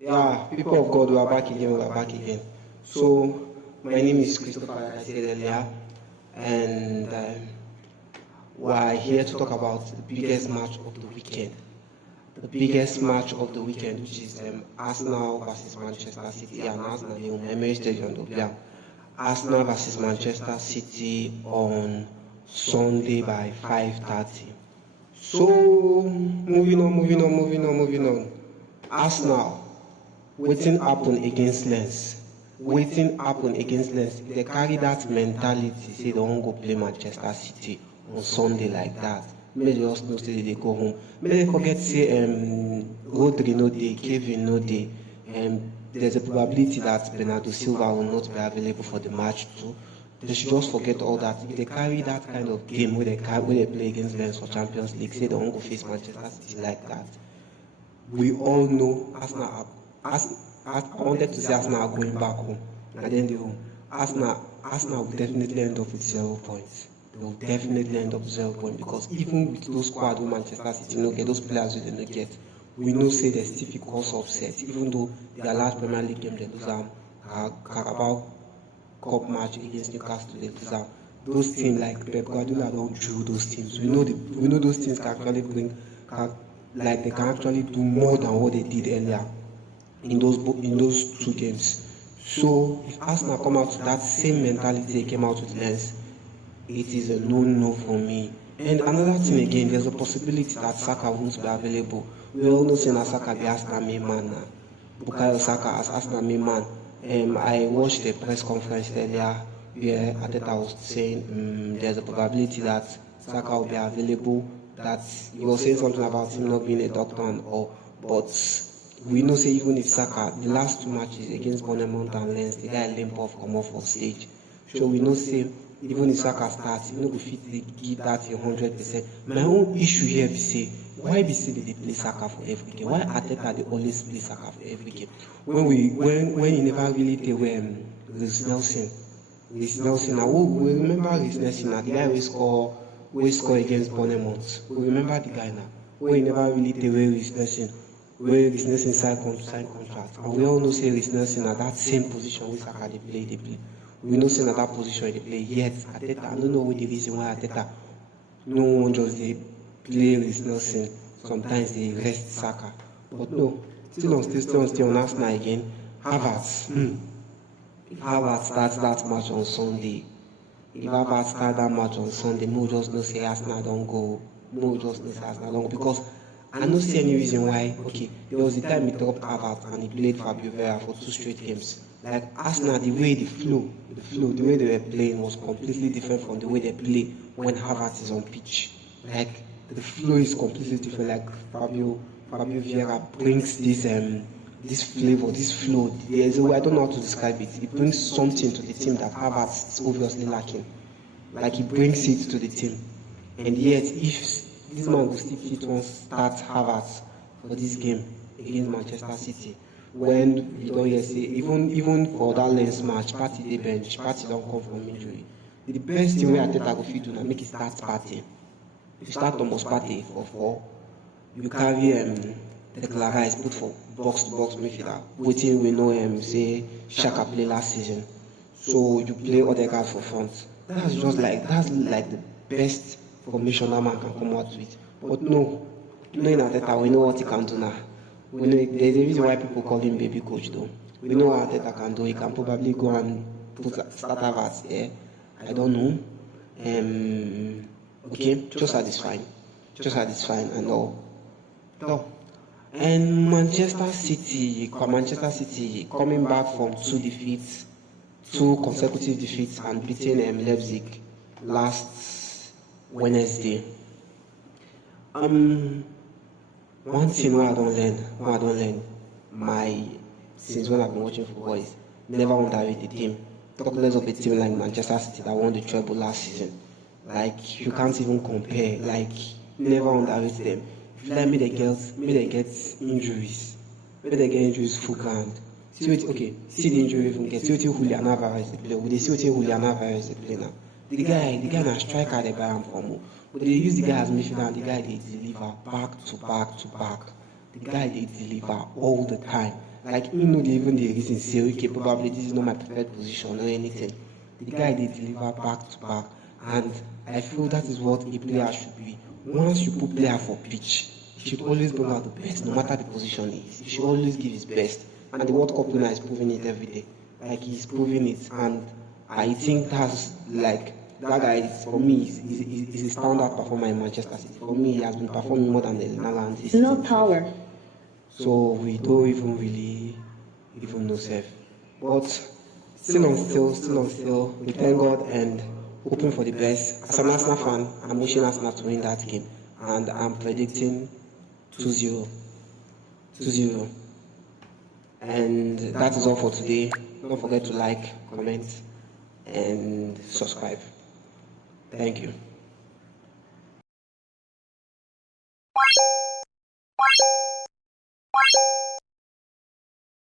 Yeah, people of God, we are back again. We are back again. So, my name is Christopher, like I said earlier, and we are here to talk about the biggest match of the weekend. The biggest match of the weekend, which is Arsenal versus Manchester City, and Arsenal in Emirates Stadium, Dublin. Arsenal versus Manchester City on Sunday by 5:30. So, moving on. Arsenal. Wetin happen against Lens? Wetin happen against Lens? If they carry that mentality, say they wan go play Manchester City on Sunday like that, make they just know say they go home. Make they forget say Rodri no dey, Kevin no dey. There's a probability that Bernardo Silva will not be available for the match too. They should just forget all that. If they carry that kind of game where they play against Lens for Champions League, say they wan go face Manchester City like that, we all know Arsenal I wanted to say Arsenal are going back home, and then Arsenal will definitely end up with 0 points. They will definitely end up with 0 points because even with those squad who Manchester City no get, those players who they no get, we know say they still fit cause upset. Even though their last Premier League game they lose Carabao Cup match against Newcastle they lose those teams like Pep Guardiola don't drill those teams. We know those teams can actually they can actually do more than what they did earlier in those two games. So if Arsenal come out with that same mentality they came out with Lens, it is a no for me. And another thing again, there's a possibility that Saka won't be available. We all know saying Saka be Arsenal main man now. Bukayo Saka as Arsenal main man. I watched a press conference earlier where Ateta was saying there's a probability that Saka will be available. That he was saying something about him not being a doctor and all, but we know say even if Saka, the last two matches against Bournemouth and Lens, the guy limp off come off for stage. So we know say even if Saka starts, he no go fit give that 100%. My own issue here be say why be say they play Saka for every game? Why Ateta they always play Saka for every game? When you never really tell Reece Nelson. Now we remember Reece Nelson now, the guy we score against Bournemouth. We remember the guy now. We never really tell Reece Nelson. Where Reece Nelson sign contract. And we all know say Reece Nelson at that same position where Saka they play. We know say at that position they play. Yet Ateta, I don't know what the reason why Ateta no one just they play Reece Nelson. Sometimes they rest Saka. But no, still on Arsenal again. Havertz. If Havertz starts that match on Sunday, we'll just know say Arsenal don't go. We'll just know say Arsenal don't go because I don't see any reason why. Okay, there was a time he dropped Havertz and he played Fabio Vieira for 2 straight games. Like Arsenal, the way the way they were playing was completely different from the way they play when Havertz is on pitch. Like the flow is completely different. Like Fabio Vieira brings this flavor, this flow. There's a way I don't know how to describe it. He brings something to the team that Havertz is obviously lacking. Like he brings it to the team, and yet if this man will still fit one start Havertz for this game against Manchester City. When you don't hear say even for that Lens match, Partey dey bench, Partey don't come from injury. The best thing wey Ateta go fit do na make it start Partey. If you start Thomas Partey for 4, you carry Declan Rice put for box to box midfielder. Wetin we know say Xhaka play last season. So you play Odegaard for front. That's like the best formation that man can come out with. But no, knowing Ateta, we know what he can do now. We know there's a reason why people call him baby coach though. We know what Ateta can do. He can probably go and put start Havertz here. I don't know. Okay, just satisfying and all. No. And Manchester City coming back from 2 consecutive defeats and beating Leipzig last Wednesday. One thing I don't learn, since when I've been watching football is never underrate the team. Talk less of a team like Manchester City that won the treble last season. Like you can't even compare. Like never underrate them. If you like me they get injuries. Maybe they get injuries full ground. See the injury even get. See what Julian Alvarez they play. We see what Julian Alvarez they play now. The guy na striker they buy him from. But they use the guy as midfielder and the guy they deliver back to back. The guy they deliver all the time. Like, he know even the reason, say, okay, probably this is not my preferred position or anything. The guy, they deliver back to back. And I feel that is what a player should be. Once you put player for pitch, he should always bring out the best, no matter the position he is. He should always give his best. And the World Cup winner is proving it every day. Like, he's proving it. And I think that's like, that guy is, for me, is a standout performer in Manchester City. For me, he has been performing more than Elena this season. No power. So we don't even really even know safe. But still on still, we thank God and hoping for the best. As an Arsenal fan, I'm wishing Arsenal to win that game. And I'm predicting 2-0. 2-0. And that is all for today. Don't forget to like, comment, and subscribe. Thank you.